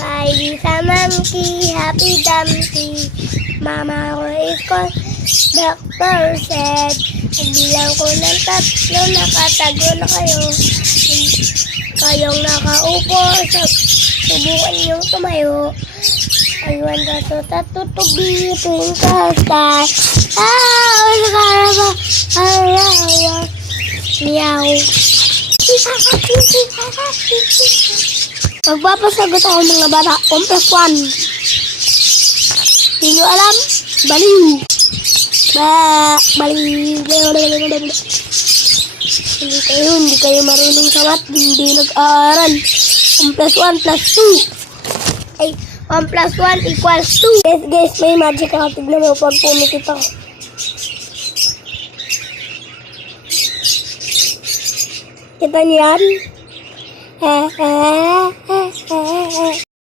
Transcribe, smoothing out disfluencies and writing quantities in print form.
Spidey sa monkey, Happy Dumpty. Mama ko is called Doctor said. Nagbilang ko ng 3, nakatago na kayo. Kayong nakaupo, subukan niyong tumayo. I want to tattoo to be twinkle star. Meow. Magpapasagot ako mga bata. 1+1. Hindi nyo alam? Baliw. Baliw. Hindi kayo marunong sa math. Hindi nag-aaral. 1+1+2. Ay, 1+1 equals 2. Guys, may magic ako. Tignan mo pag pumikit ako. Kita niyo yan?